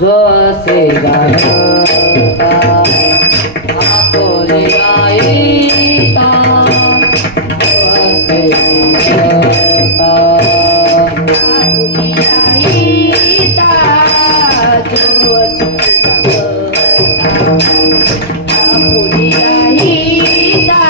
जसे गायता आपुली गायिता जसे गायता आपुली गायिता जसे आपुली गायिता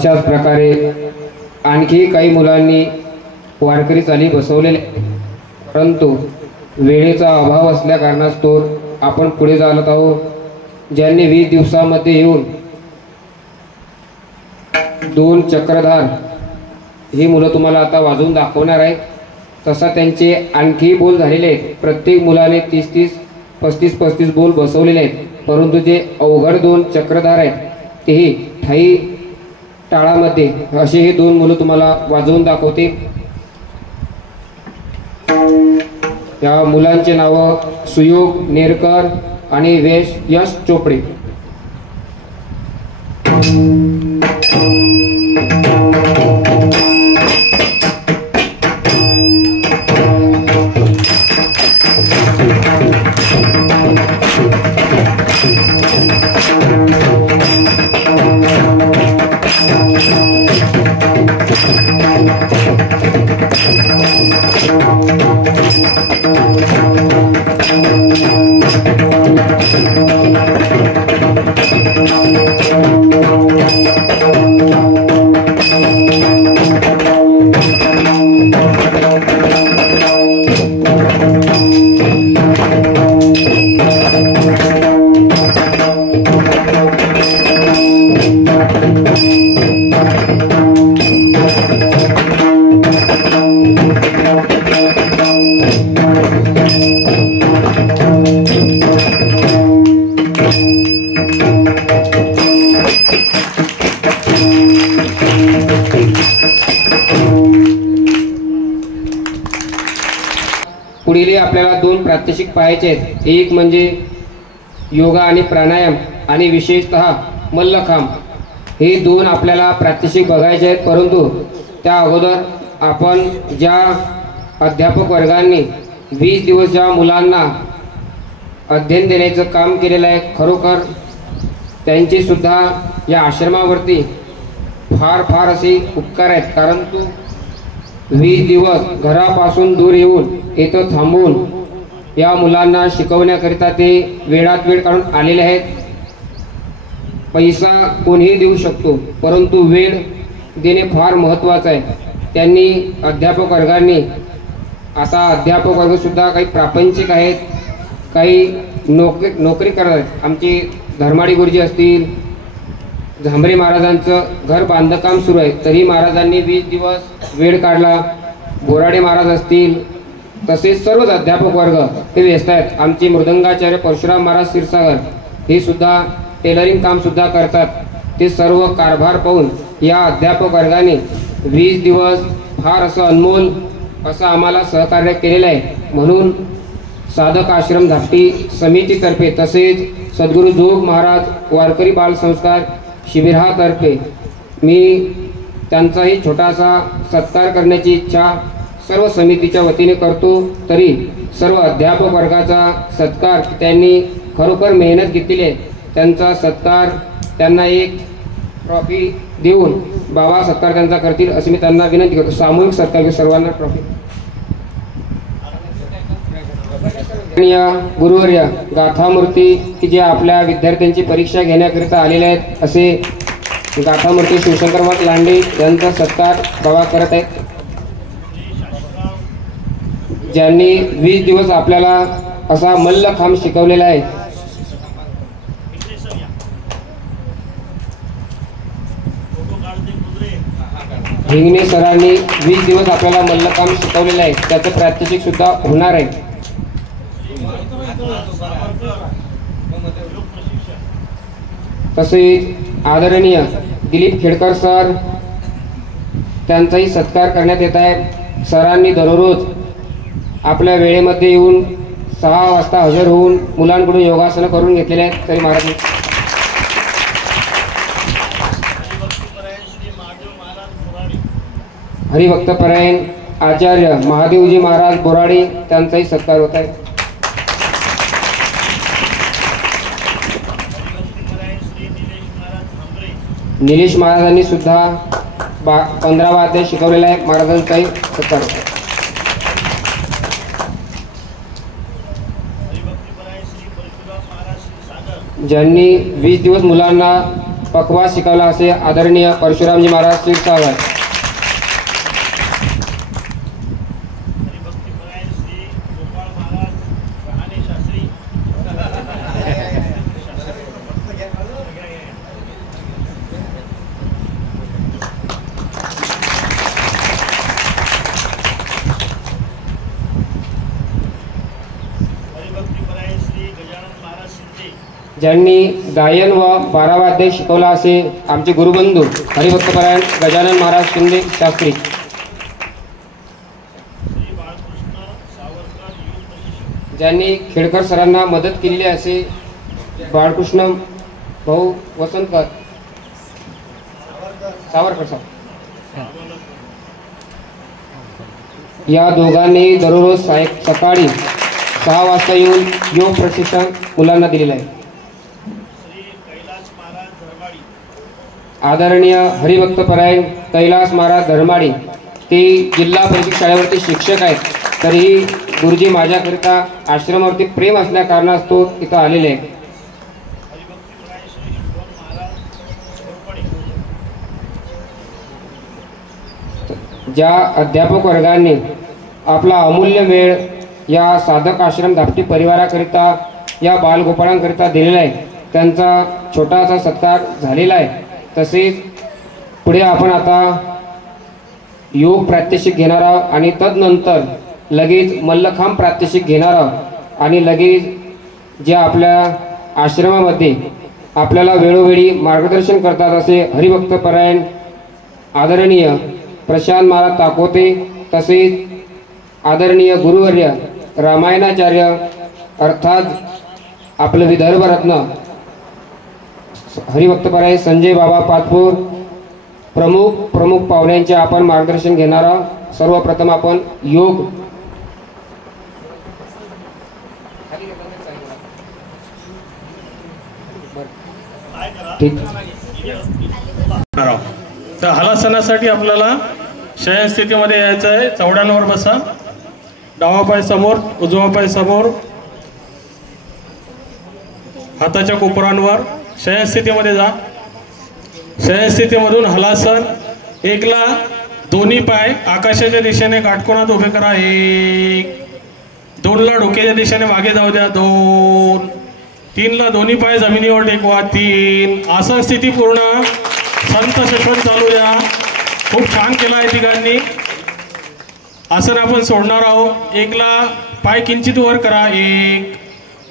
अशाच प्रकारे आणखी काही मुलांनी वारकरी चाली बसवलेले, परंतु वेळेचा अभाव असल्या कारणास्तव आपण पुढे चालत आहोत। ज्यांनी 20 दिवसामध्ये येऊन 2 चक्रधार ही मुलं तुम्हाला आता वाजवून दाखवणार आहेत। तसा त्यांचे आणखी बोल झालेले आहेत। प्रत्येक मुलाने 30-30, 35-35 बोल बसवलेले आहेत, परंतु जे अवघड 2 चक्रधार आहेत तेही ठाई टाळामध्ये असे हे 2 मुलं तुम्हाला वाजवून दाखवतील। या मुलांचे नाव सुयोग नेरकर आणि यश चोपडे। पुढील आपल्याला 2 प्रात्यक्षिक पाहायचे आहेत। एक म्हणजे योगा आणि प्राणायाम आणि विशेषतः मल्लखांब, हे 2 आपल्याला प्रात्यक्षिक बघायचे आहेत। परंतु त्या अगोदर आपण ज्या अध्यापक वर्गांनी 20 दिवस ज्या मुलांना अध्ययन देण्याचं काम केलेलं आहे, खरोखर त्यांचे सुद्धा या आश्रमावरती फार असे उपकार आहेत। कारण 20 दिवस घरापासून दूर येऊन इथं थांबून या मुलांना शिकवण्याकरिता ते वेळात वेळ काढून आलेले आहेत। पैसा कोणीही देऊ शकतो, परंतु वेळ देणे फार महत्त्वाचं आहे। त्यांनी अध्यापक वर्गांनी, आता अध्यापक वर्ग सुद्धा काही प्रापंचिक आहेत, काही नोकरी करत आहेत। आमचे धर्माडी गुरुजी असतील, झांबरे महाराजांचं घर बांधकाम सुरू आहे, तरी महाराजांनी 20 दिवस वेळ काढला। बोराडे महाराज असतील, तसेच सर्वच अध्यापक वर्ग हे व्यस्त आहेत। आमचे मृदंगाचार्य परशुराम महाराज क्षीरसागर हे सुद्धा टेलरिंग काम सुद्धा करतात। ते सर्व कारभार पाहून या अध्यापक वर्गाने 20 दिवस फार असं अनमोल असं आम्हाला सहकार्य केलेलं आहे। म्हणून साधक आश्रम धाकटी समितीतर्फे तसेच सद्गुरू जोग महाराज वारकरी बाल संस्कार शिबिरातर्फे मी त्यांचाही छोटासा सत्कार करण्याची इच्छा सर्व समितीच्या वतीने करतो। तरी सर्व अध्यापक वर्गाचा सत्कार, त्यांनी खरोखर मेहनत घेतलेली आहे, त्यांचा सत्कार, त्यांना एक ट्रॉफी देऊन बाबा सत्कार त्यांचा करतील असे मी त्यांना विनंती करतो। सामूहिक सत्कार सर्वांना ट्रॉफी। या गुरुवर्य गाथामूर्ती की जे आपल्या विद्यार्थ्यांची परीक्षा घेण्याकरिता आलेले आहेत, असे गाथामूर्ती शिवशंकर लांडे यांचा सत्कार बाबा करत आहेत। ज्यांनी 20 दिवस आपल्याला असा मल्लखांब शिकवलेला आहे। हिंगणे सरांनी 20 दिवस आपल्याला मल्लखांब शिकवलेलं आहे, त्याचं प्रात्यक्षिक सुद्धा होणार आहे। तसेच आदरणीय दिलीप खेडकर सर, त्यांचाही सत्कार करण्यात येत आहे। सरांनी दररोज आपल्या वेळेमध्ये येऊन 6 वाजता हजर होऊन मुलांकडून योगासनं करून घेतलेले आहेत। तरी महाराज हरिभक्तपरायण आचार्य महादेवजी महाराज बोराडे, त्यांचाही सत्कार होत आहे। निलेश महाराजांनी सुद्धा 15 वाद्य शिकवलेला आहे, महाराजांचाही सत्कार होत आहे। ज्यांनी 20 दिवस मुलांना पक्वास शिकवला असे आदरणीय परशुरामजी महाराज क्षीरसागर. ज्यांनी गायन व बारावाद्य शिकवला असे आमचे गुरुबंधू हरिभक्तपरायण गजानन महाराज शिंदे शास्त्री. ज्यांनी खेडकर सरांना मदत केलेली असे बाळकृष्ण भाऊ वसंतकर सावरकर सर. या दोघांनी दररोज सकाळी 6 वाजता येऊन योग प्रशिक्षण मुलांना दिलेलं आहे. आदरणीय हरिभक्तपरायण कैलास महाराज धर्माडी ते जिल्हा परिषद शाळेवरती शिक्षक आहेत. तरीही गुरुजी माझ्याकरिता आश्रमावरती प्रेम असल्या कारणास्तव इथं आलेले आहेत. ज्या अध्यापक वर्गांनी आपला अमूल्य वेळ या साधक आश्रम धापटी परिवाराकरिता या बालगोपाळांकरिता दिलेला आहे त्यांचा छोटासा सत्कार झालेला आहे. तसेच पुढे आपण आता योग प्रात्यक्षिक घेणार आहोत आणि तदनंतर लगेच मल्लखांब प्रात्यक्षिक घेणार आहोत आणि लगेच जे आपल्या आश्रमामध्ये आपल्याला वेळोवेळी मार्गदर्शन करतात असे हरिभक्तपरायण आदरणीय प्रशांत महाराज ताकोते तसेच आदरणीय गुरुवर्य रामायणाचार्य अर्थात आपलं विदर्भरत्न हरिभक्तपरायण संजय बाबा पाचपूर प्रमुख पाहुण्यांचे आपण मार्गदर्शन घेणार आहोत. सर्वप्रथम आपण योग तर हलासनासाठी आपल्याला शयन स्थितीमध्ये यायचं आहे. चवड्यांवर बसा. डावा पाय समोर, उजवा पाय समोर, हाताच्या कोपरांवर शयन स्थितीमध्ये जा. शयन स्थितीमधून हलासन. 1 ला दोन्ही पाय आकाशाच्या दिशेने काटकोनात उभे करा. 1. 2 ला डोक्याच्या दिशेने मागे जाऊ द्या. 2. 3 ला दोन्ही पाय जमिनीवर टेकवा. 3. आसन स्थिती पूर्ण. संत श्वसन चालू द्या. खूप छान केलं आहे तिघांनी. आसन आपण सोडणार आहोत. 1 ला पाय किंचित वर करा. 1.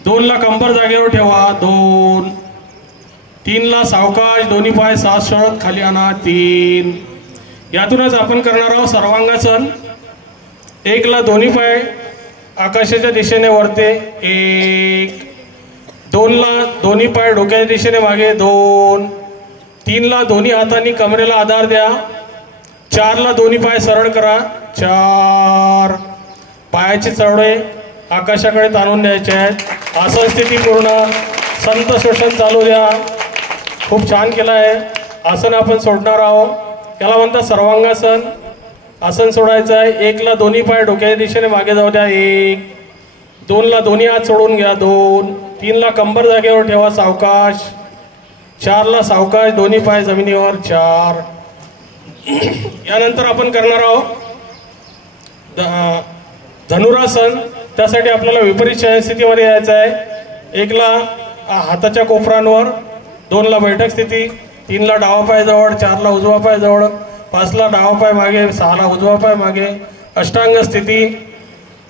2 ला कंबर जागेवर ठेवा. 2. 3 ला सावकाश दोन्ही पाय सासळत खाली आणा. 3. यातूनच आपण करणार आहोत सर्वांगासन. 1 ला दोन्ही पाय आकाशाच्या दिशेने वरते. 1. 2 ला दोन्ही पाय डोक्याच्या दिशेने मागे. 2. 3 ला दोन्ही हातांनी कमरेला आधार द्या. 4 ला दोन्ही पाय सरळ करा. 4. पायाचे चवडे आकाशाकडे ताणून द्यायचे आहेत. आसन स्थिती पूर्ण. संत श्वसन चालू द्या. खूप छान केलं आहे. आसन आपण सोडणार आहोत. त्याला म्हणतात सर्वांगासन. आसन सोडायचं आहे. 1 ला दोन्ही पाय डोक्याच्या दिशेने मागे जाऊ द्या. 1. 2 ला दोन्ही हात सोडून घ्या. 2. 3 ला कंबर जागेवर ठेवा सावकाश. 4 ला सावकाश दोन्ही पाय जमिनीवर. 4. यानंतर आपण करणार आहोत धनुरासन. त्यासाठी आपल्याला विपरीत शयन स्थितीमध्ये यायचं आहे. 1 ला हाताच्या कोपरांवर. 2 ला बैठक स्थिती. 3 ला डावा पाय जवळ. 4 ला उजवा पाय जवळ. 5 ला डावा पाय मागे. 6 ला उजवा पाय मागे. अष्टांग स्थिती.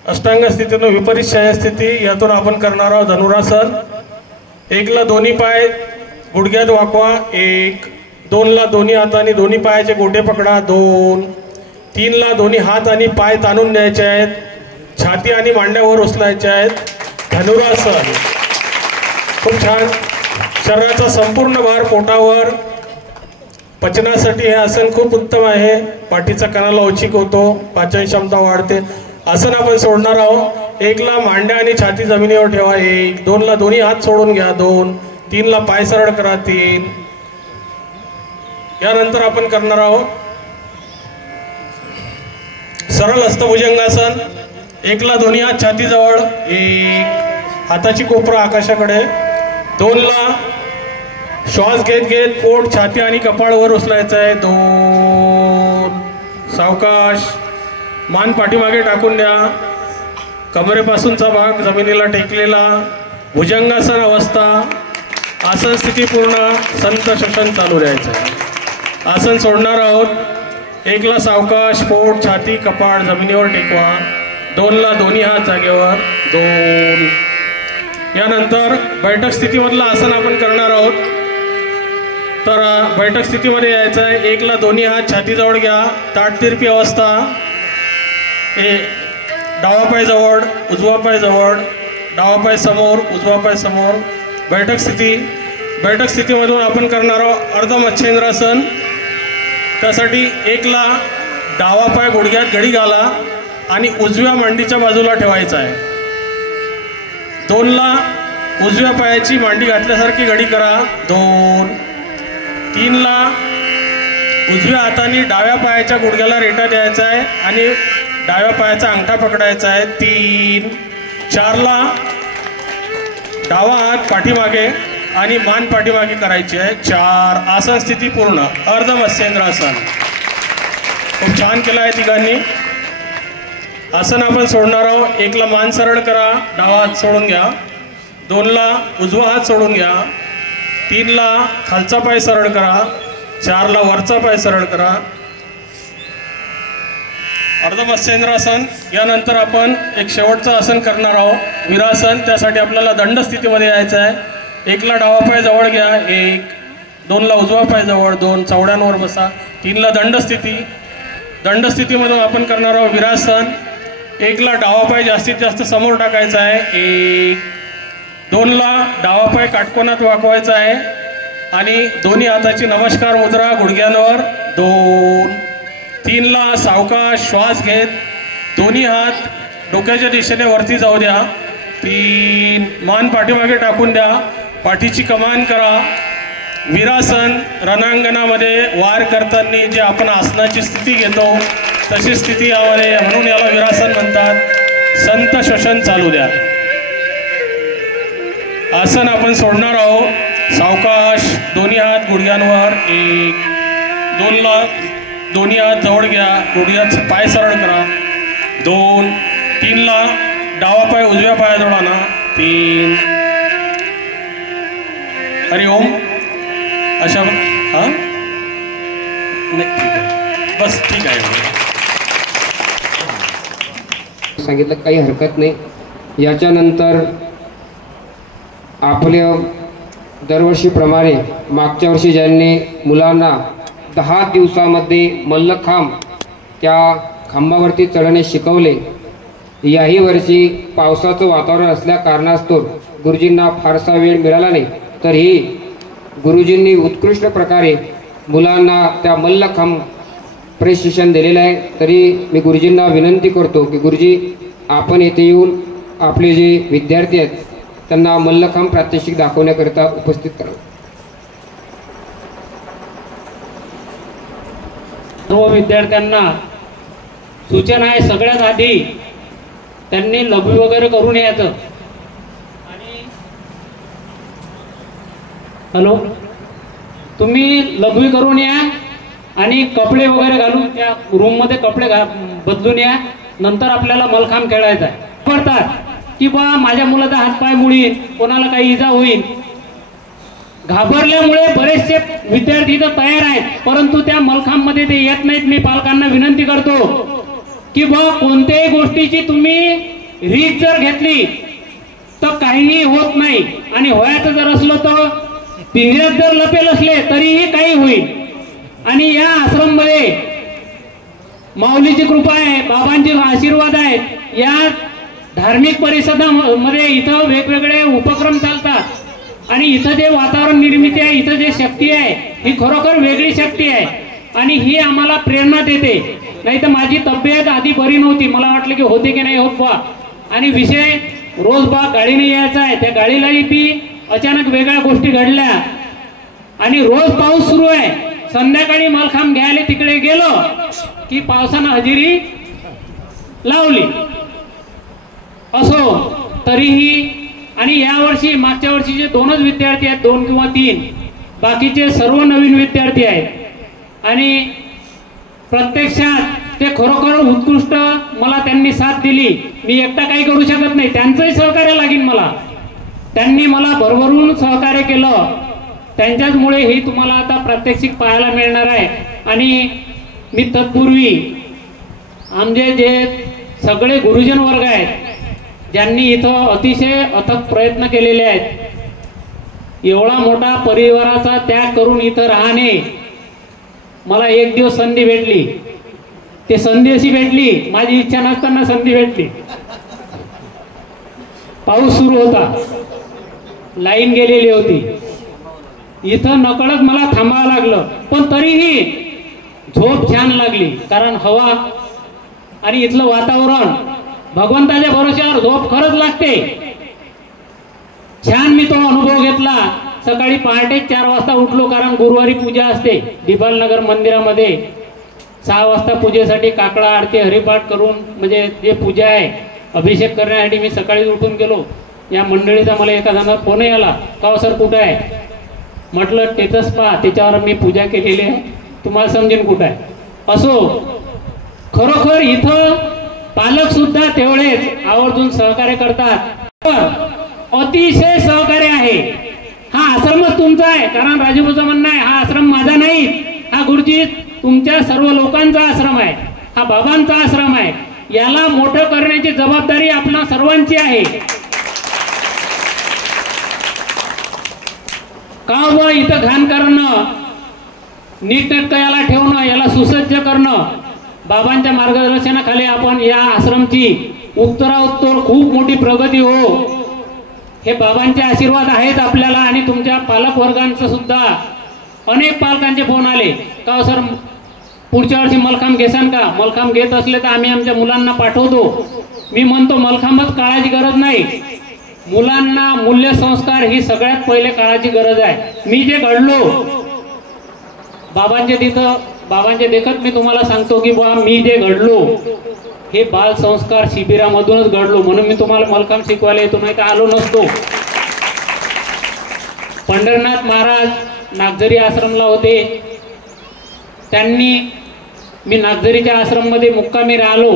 अष्टांग स्थितीतून विपरीत शयन स्थिती. यातून आपण करणार आहोत धनुरासन. 1 ला दोन्ही पाय गुडघ्यात वाकवा. 1. 2 ला दोन्ही हातांनी दोन्ही पायाचे गोटे पकडा. 2. 3 ला दोन्ही हात आणि पाय ताणून द्यायचे आहेत. छाती आणि मांड्यावर उचलायचे आहेत. धनुरासन. खूप छान. शरीराचा संपूर्ण भार पोटावर. पचनासाठी हे आसन खूप उत्तम आहे. पाठीचा कणा लवचिक होतो. पाचन क्षमता वाढते. आसन आपण सोडणार आहोत. 1 ला मांड्या आणि छाती जमिनीवर ठेवा. 1. 2 ला दोन्ही हात सोडून घ्या. 2. 3 ला पाय सरळ करा. 3. यानंतर आपण करणार आहोत सरळ हस्तभुजंगासन. 1 ला दोन्ही हात छातीजवळ. 1. हाताची कोपरा आकाशाकडे. 2 ला श्वास घेत घेत पोट, छाती आणि कपाळ वर उचलायचं आहे. 2. सावकाश. मान पाठीमागे टाकून द्या. कमरेपासूनचा भाग जमिनीला टेकलेला. भुजंगासन अवस्था. आसन स्थिती पूर्ण. संत श्वसन चालू द्यायचं आहे. आसन सोडणार आहोत. 1 ला सावकाश. पोट, छाती, कपाळ जमिनीवर टेकवा. 2 ला दोन्ही हात जागेवर. 2. यानंतर बैठक स्थितीमधलं आसन आपण करणार आहोत. तर बैठक स्थितीमध्ये यायचं आहे. 1 ला दोन्ही हात छातीजवळ घ्या. ताठ तिरपी अवस्था. डावा पाय जवळ, उजवा पाय जवळ. डावा पाय समोर, उजवा पाय समोर. बैठक स्थिती. बैठक स्थितीमधून आपण करणार आहोत अर्ध मत्स्येंद्रासन. त्यासाठी 1 ला डावा पाय गुडघ्यात घडी घाला आणि उजव्या मांडीच्या बाजूला ठेवायचा आहे. 2 ला उजव्या पायाची मांडी घातल्यासारखी घडी करा. 2. 3 ला उजव्या हाताने डाव्या पायाच्या गुडघ्याला रेटा द्यायचा आहे आणि डाव्या पायाचा अंगठा पकडायचा आहे. 3. 4 ला डावा हात पाठीमागे आणि मान पाठीमागे करायची आहे. 4. आसन स्थिती पूर्ण. अर्ध मत्स्येंद्रासन. खूप छान केलं आहे तिघांनी. आसन आपण सोडणार आहोत. 1 ला मान सरळ करा. डावा हात सोडून घ्या. 2 ला उजवा हात सोडून घ्या. 3 ला खालचा पाय सरळ करा. 4 ला वरचा पाय सरळ करा. अर्ध मत्स्येंद्रासन. यानंतर आपण एक शेवटचं आसन करणार आहोत, वीरासन. त्यासाठी आपल्याला दंड स्थितीमध्ये यायचं आहे. 1 ला डावा पाय जवळ घ्या. 1. 2 ला उजवा पाय जवळ. 2. चवड्यांवर बसा. 3 ला दंड स्थिती. दंड स्थितीमधून आपण करणार आहोत वीरासन. 1 ला डावा पाय जास्तीत जास्त समोर टाकायचा आहे. 1. 2 ला डावा पाय काटकोनात वाकवायचा आहे आणि दोन्ही हाताची नमस्कार मुद्रा गुडघ्यांवर. 2. 3 ला सावकाश श्वास घेत दोन्ही हात डोक्याच्या दिशेने वरती जाऊ द्या. 3. मान पाठीमागे टाकून द्या. पाठीची कमान करा. वीरासन रणांगणामध्ये वार करताना जे आपण आसनाची स्थिती घेतो तशी स्थिती यामध्ये, म्हणून याला वीरासन म्हणतात. संत श्वसन चालू द्या. आसन आपण सोडणार आहोत. सावकाश. दोन्ही हात गुडघ्यांवर. 1. 2 ला दोन्ही हात जवळ घ्या. गुडघ्याचा पाय सरळ करा. 2. 3 ला डावा पाय उजव्या पायाजवळ आणा. 3. हरिओम. अशा हा नाही, ठीक आहे, बस ठीक आहे. सांगितलं काही हरकत नाही. याच्यानंतर आपल्या दरवर्षीप्रमाणे मागच्या वर्षी ज्यांनी मुलांना 10 दिवसामध्ये मल्लखांब त्या खांबावरती चढणे शिकवले, याही वर्षी पावसाचं वातावरण असल्या कारणास्तव गुरुजींना फारसा वेळ मिळाला नाही. तरीही गुरुजींनी उत्कृष्ट प्रकारे मुलांना त्या मल्लखांब प्रशिक्षण दिलेलं आहे. तरी मी गुरुजींना विनंती करतो की गुरुजी आपण येथे येऊन आपले जे विद्यार्थी आहेत त्यांना मल्लखांब प्रात्यक्षिक दाखवण्याकरिता उपस्थित करा. सर्व विद्यार्थ्यांना सूचना आहे, सगळ्यात आधी त्यांनी लघवी वगैरे करून यायचं. आणि हॅलो, तुम्ही लघवी करून या आणि कपडे वगैरे घालून त्या रूममध्ये कपडे बदलून या. नंतर आपल्याला मल्लखांब खेळायचा आहे. पडतात की बा माझ्या मुलाचा हातपाय मुळीन, कोणाला काही इजा होईल. घाबरल्यामुळे बरेचसे विद्यार्थी तर तयार आहेत, परंतु त्या मल्लखांबमध्ये ते येत नाहीत. मी पालकांना विनंती करतो की बा कोणत्याही गोष्टीची तुम्ही रिस्क जर घेतली तर काहीही होत नाही. आणि व्हायचं जर असलं तर पिंजऱ्यात जर लपेल असले तरीही काही होईल. आणि या आश्रममध्ये माऊलीची कृपा आहे, बाबांचे आशीर्वाद आहेत. या धार्मिक परिषदामध्ये इथं वेगवेगळे उपक्रम चालतात आणि इथं जे वातावरण निर्मिती आहे, इथं जे शक्ती आहे, ही खरोखर वेगळी शक्ती आहे आणि ही आम्हाला प्रेरणा देते. नाही तर माझी तब्येत आधी बरी नव्हती, मला वाटलं की होते की नाही होत बा. आणि विषय रोज बा गाडीने यायचा आहे, त्या गाडीलाही बी अचानक वेगळ्या गोष्टी घडल्या आणि रोज पाऊस सुरू आहे. संध्याकाळी मल्लखांब घ्यायला तिकडे गेलो की पावसानं हजेरी लावली. असो तरीही, आणि यावर्षी मागच्या वर्षीचे 2च विद्यार्थी आहेत, 2 किंवा 3, बाकीचे सर्व नवीन विद्यार्थी आहेत आणि प्रत्यक्षात ते खरोखर उत्कृष्ट मला त्यांनी साथ दिली. मी एकटा काही करू शकत नाही, त्यांचंही सहकार्य लागेल मला. त्यांनी मला भरभरून सहकार्य केलं, त्यांच्याचमुळे ही तुम्हाला आता प्रात्यक्षिक पाहायला मिळणार आहे. आणि मी तत्पूर्वी आमचे जे सगळे गुरुजन वर्ग आहेत ज्यांनी इथं अतिशय अथक प्रयत्न केलेले आहेत, एवढा मोठा परिवाराचा त्याग करून इथं राहणे, मला एक दिवस संधी भेटली. ते संधी अशी भेटली, माझी इच्छा नसताना संधी भेटली. पाऊस सुरू होता, लाईन गेलेली होती, इथं नकळत मला थांबावं लागलं, पण तरीही झोप छान लागली. कारण हवा आणि इथलं वातावरण, भगवंताच्या भरोश्यावर झोप खरंच लागते. छान मी तो अनुभव घेतला. सकाळी पहाटे 4 वाजता उठलो, कारण गुरुवारी पूजा असते दिपालनगर मंदिरामध्ये. 6 वाजता पूजेसाठी काकडा आरती हरिपाठ करून, म्हणजे जे पूजा आहे अभिषेक करण्यासाठी मी सकाळी उठून गेलो. या मंडळीचा मला एका जणांना फोन आला, का सर कुठं आहे? म्हटलं स्टेटस पहा, त्याच्यावर मी पूजा केलेली आहे, तुम्हाला समजेल कुठं आहे. असो, खरोखर इथं पालक सुद्धा तेवढेच आवर्जून सहकार्य करतात, अतिशय सहकार्य आहे. हा आश्रमच तुमचा आहे, कारण राजूभाऊचं म्हणणं आहे हा आश्रम माझा नाही, हा गुरुजी तुमच्या सर्व लोकांचा आश्रम आहे, हा बाबांचा आश्रम आहे. याला मोठं करण्याची जबाबदारी आपल्या सर्वांची आहे. का व इथं घाण करणं, नीटनेटकं याला ठेवणं, याला सुसज्ज करणं, बाबांच्या मार्गदर्शनाखाली आपण या आश्रमची उत्तरोत्तर खूप मोठी प्रगती हो, हे बाबांचे आशीर्वाद आहेत आपल्याला. आणि तुमच्या पालक वर्गांचं सुद्धा अनेक पालकांचे फोन आले, का सर पुढच्या वर्षी मलखांब घेसान का? मलखांब घेत असले तर आम्ही आमच्या मुलांना पाठवतो. मी म्हणतो मलखांबच काळाची गरज नाही, मुलांना मूल्यसंस्कार ही सगळ्यात पहिले काळाची गरज आहे. मी जे घडलो बाबांचे देखत मी तुम्हाला सांगतो की बा मी जे घडलो हे बाल संस्कार शिबिरामधूनच घडलो, म्हणून मी तुम्हाला मलखांब शिकवायला येतो, नाही तर आलो नसतो. पंढरनाथ महाराज नागझरी आश्रमला होते, त्यांनी मी नागझरीच्या आश्रममध्ये मुक्कामी राहिलो.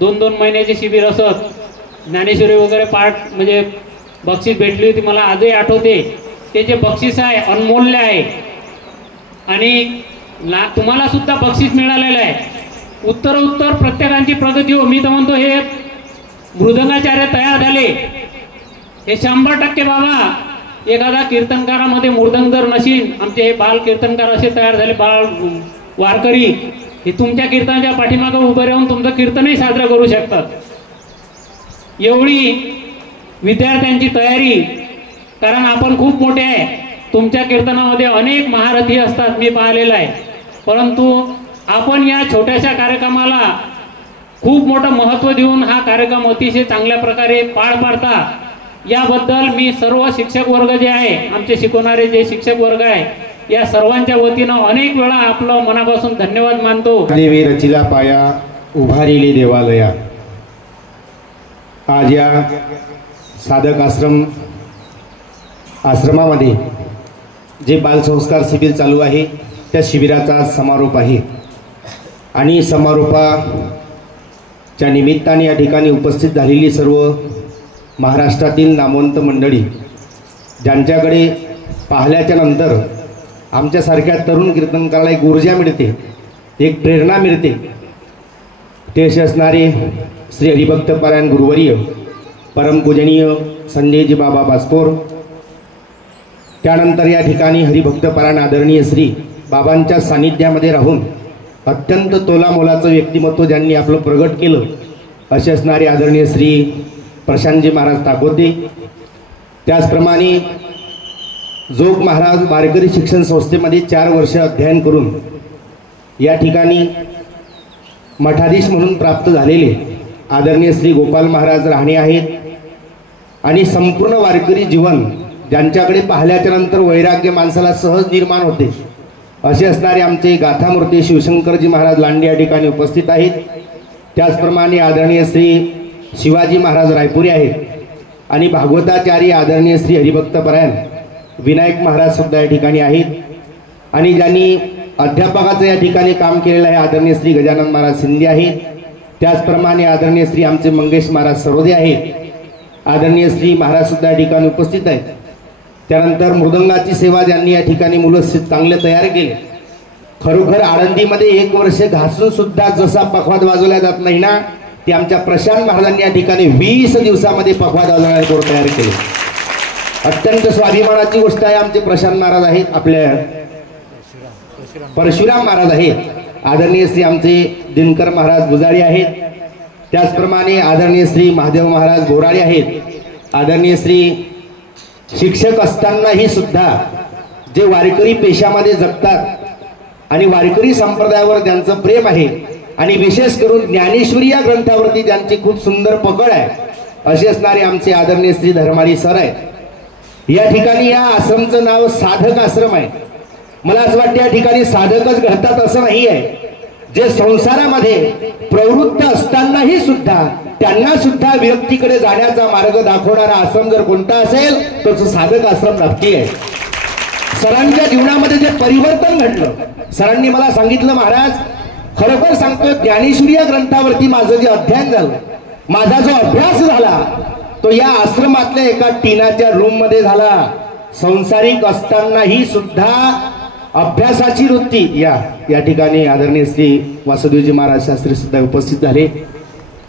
2-2 महिन्याचे शिबिर असत, ज्ञानेश्वरी वगैरे पाठ म्हणजे बक्षीस भेटली होती, मला आजही आठवते. ते जे बक्षीस आहे अनमूल्य आहे आणि तुम्हाला सुद्धा बक्षीस मिळालेलं आहे. उत्तर प्रत्येकांची प्रगती हो. मी तर म्हणतो हे मृदंगाचार्य तयार झाले, हे 100% बाबा. एखादा कीर्तनकारामध्ये मृदंग जर नशील, आमचे हे बाल कीर्तनकार असे तयार झाले, बाळ वारकरी, हे तुमच्या कीर्तनाच्या पाठीमागे उभे राहून तुमचं कीर्तनही साजरं करू शकतात. एवढी विद्यार्थ्यांची तयारी, कारण आपण खूप मोठे आहे. तुमच्या कीर्तनामध्ये अनेक महारथी असतात, मी पाहिलेलं आहे, परंतु आपण या छोट्याशा कार्यक्रमाला खूप मोठं महत्त्व देऊन हा कार्यक्रम अतिशय चांगल्या प्रकारे पार पाडता. याबद्दल मी सर्व शिक्षक वर्ग जे आहे, आमचे शिकवणारे जे शिक्षक वर्ग आहे, या सर्वांच्या वतीनं अनेक वेळा आपलं मनापासून धन्यवाद मानतो. देवी रचिला पाया, उभारिली देवालया. आज या साधक आश्रमामध्ये जे बालसंस्कार शिबिर चालू आहे त्या शिबिराचा समारोप आहे. आणि समारोपाच्या निमित्ताने या ठिकाणी उपस्थित झालेली सर्व महाराष्ट्रातील नामवंत मंडळी, ज्यांच्याकडे पाहिल्याच्या नंतर आमच्यासारख्या तरुण कीर्तनकाराला एक ऊर्जा मिळते, एक प्रेरणा मिळते, ते असे असणारे श्री हरिभक्त पारायण गुरुवर्य परमपूजनीय संजयजी बाबा बास्कोर. त्यानंतर या ठिकाणी हरिभक्त पारायण आदरणीय श्री बाबांच्या सानिध्यामध्ये राहून अत्यंत तोलामोलाचं व्यक्तिमत्व ज्यांनी आपलं प्रगट केलं, असे असणारे आदरणीय श्री प्रशांतजी महाराज ताकोते. त्याचप्रमाणे जोग महाराज वारकरी शिक्षण संस्थेमध्ये 4 वर्ष अध्ययन करून या ठिकाणी मठाधीश म्हणून प्राप्त झालेले आदरणीय श्री गोपाल महाराज राहणे आहेत. आणि संपूर्ण वारकरी जीवन ज्यांच्याकडे पाहिल्याच्या नंतर वैराग्य माणसाला सहज निर्माण होते, असे असणारे आमचे गाथामूर्ती शिवशंकरजी महाराज लांडे या ठिकाणी उपस्थित आहेत. त्याचप्रमाणे आदरणीय श्री शिवाजी महाराज रायपुरी आहेत आणि भागवताचार्य आदरणीय श्री हरिभक्त पारायण विनायक महाराज सुद्धा या ठिकाणी आहेत आणि ज्यांनी अध्यापकाचं या ठिकाणी काम केलेलं आहे आदरणीय श्री गजानन महाराज शिंदे आहेत. त्याचप्रमाणे आदरणीय श्री आमचे मंगेश महाराज सरोदे आहेत. आदरणीय श्री महाराज सुद्धा या ठिकाणी उपस्थित आहेत. त्यानंतर मृदंगाची सेवा ज्यांनी या ठिकाणी मुलं चांगले तयार केले. खरोखर आळंदीमध्ये 1 वर्ष घासून सुद्धा जसा पखवाद वाजवला जात नाही ना, ते आमच्या प्रशांत महाराजांनी या ठिकाणी 20 दिवसामध्ये पखवाद वाजवणारे कोर तयार केले. अत्यंत स्वाभिमानाची गोष्ट आहे. आमचे प्रशांत महाराज आहेत, आपल्या परशुराम महाराज आहेत, आदरणीय श्री आमचे दिनकर महाराज गुजारी आहेत. त्याचप्रमाणे आदरणीय श्री महादेव महाराज बोराळे आहेत. आदरणीय श्री शिक्षक असतानाही सुद्धा जे वारकरी पेशामध्ये जगतात आणि वारकरी संप्रदायावर ज्यांचं प्रेम आहे आणि विशेष करून ज्ञानेश्वरी या ग्रंथावरती ज्यांची खूप सुंदर पकड आहे, असे असणारे आमचे आदरणीय श्री धर्माळी सर आहेत. या ठिकाणी या आश्रमचं नाव साधक आश्रम आहे. मला असं वाटतं या ठिकाणी साधकच घडतात असं नाही आहे. जे संसारामध्ये प्रवृत्त असतानाही सुद्धा त्यांना सुद्धा विरक्तीकडे जाण्याचा मार्ग दाखवणारा आश्रम जर कोणता असेल तो साधक आश्रम नक्की आहे. सरांच्या जीवनामध्ये जे परिवर्तन घडलं, सरांनी मला सांगितलं, महाराज खरोखर सांगतो, ज्ञानेश्वरी या ग्रंथावरती माझं जे अध्ययन झालं, माझा जो अभ्यास झाला तो या आश्रमातल्या एका टीनाच्या रूम मध्ये झाला. संसारिक असतानाही सुद्धा अभ्यासाची वृत्ती या ठिकाणी आदरणीय श्री वासुदेवजी महाराज शास्त्री सुद्धा उपस्थित झाले.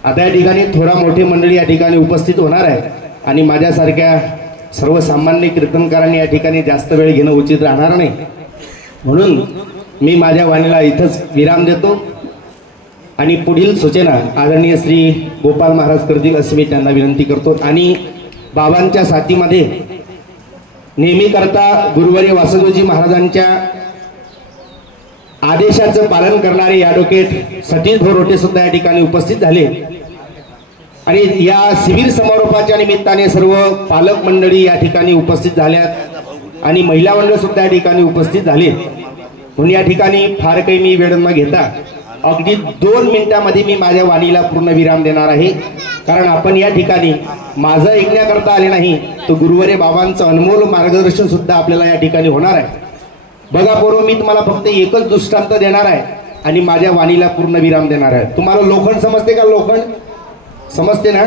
आता या ठिकाणी थोडा मोठी मंडळी या ठिकाणी उपस्थित होणार आहे आणि माझ्यासारख्या सर्वसामान्य कीर्तनकारांनी या ठिकाणी जास्त वेळ घेणं उचित राहणार नाही, म्हणून मी माझ्या वाणीला इथंच विराम देतो आणि पुढील सूचना आदरणीय श्री गोपाल महाराज करतील असे मी त्यांना विनंती करतो. आणि बाबांच्या साथीमध्ये नेहमी करता गुरुवर्य वासुदेवजी महाराजांच्या आदेशाचं पालन करणारे ॲडव्होकेट सतीश भोरोटे सुद्धा या ठिकाणी उपस्थित झाले आणि या शिबिर समारोपाच्या निमित्ताने सर्व पालक मंडळी या ठिकाणी उपस्थित झाल्यात आणि महिला मंडळ सुद्धा या ठिकाणी उपस्थित झाले. म्हणून या ठिकाणी फार काही मी वेळ न घेता अगदी 2 मिनिटांमध्ये मी माझ्या वाणीला पूर्ण विराम देणार आहे. कारण आपण या ठिकाणी माझं ऐकण्याकरता आले नाही, तर गुरुवर्य बाबांचं अनमोल मार्गदर्शन सुद्धा आपल्याला या ठिकाणी होणार आहे. बघा पोरो, मी तुम्हाला फक्त एकच दृष्टांत देणार आहे आणि माझ्या वाणीला पूर्ण विराम देणार आहे. तुम्हाला लोखंड समजते का? लोखंड समजते ना?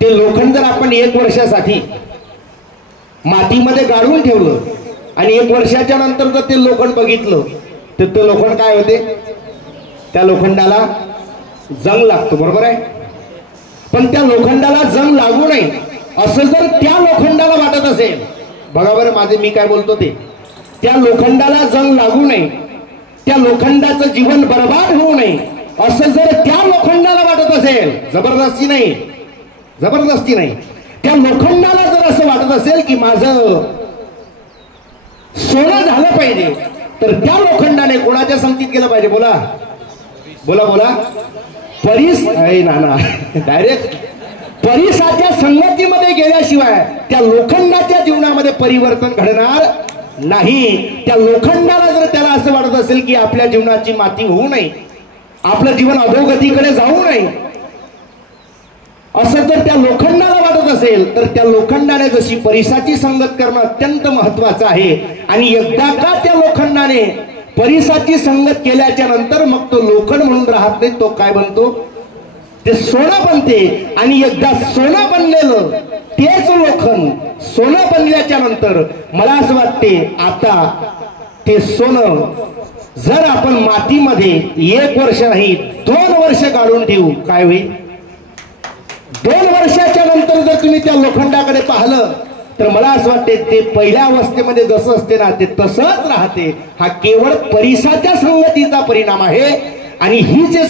ते लोखंड जर आपण 1 वर्षासाठी मातीमध्ये गाडून ठेवलं आणि 1 वर्षाच्या नंतर जर ते लोखंड बघितलं तर ते लोखंड काय होते? त्या लोखंडाला जंग लागतो, बरोबर आहे? पण त्या लोखंडाला जंग लागू नये असं जर त्या लोखंडाला वाटत असेल, बघा बरं माझे मी काय बोलतो ते, त्या लोखंडाला जंग लागू नये, त्या लोखंडाचं जीवन बर्बाद होऊ नये असं जर त्या लोखंडाला वाटत असेल, जबरदस्ती नाही, जबरदस्ती नाही, त्या लोखंडाला जर असं वाटत असेल की माझं सोनं झालं पाहिजे, तर त्या लोखंडाने कोणाच्या संगतीत गेलं पाहिजे? बोला बोला बोला. नाना डायरेक्ट परिसाच्या संगतीमध्ये गेल्याशिवाय त्या लोखंडाच्या जीवनामध्ये परिवर्तन घडणार नाही. त्या लोखंडाला जर त्याला असं वाटत असेल की आपल्या जीवनाची माती होऊ नये, आपलं जीवन अधोगतीकडे जाऊ नये, असं जर त्या लोखंडाला वाटत असेल तर त्या लोखंडाने जशी परिसाची संगत करणं अत्यंत महत्वाचं आहे. आणि एकदा का त्या लोखंडाने परिसाची संगत केल्याच्या नंतर मग तो लोखंड म्हणून राहत नाही, तो काय बनतो? ते सोनं बनते. आणि एकदा सोनं बनलेलं तेच लोखंड सोनं बनल्याच्या नंतर मला असं वाटते आता ते सोनं जर आपण मातीमध्ये 1 वर्ष नाही 2 वर्ष काढून ठेवू, काय होईल? 2 वर्षाच्या नंतर जर तुम्ही त्या लोखंडाकडे पाहिलं तर मला असं वाटते ते पहिल्या अवस्थेमध्ये जसं असते ना ते तसंच राहते. हा केवळ परिसाच्या संगतीचा परिणाम आहे. आणि ही जे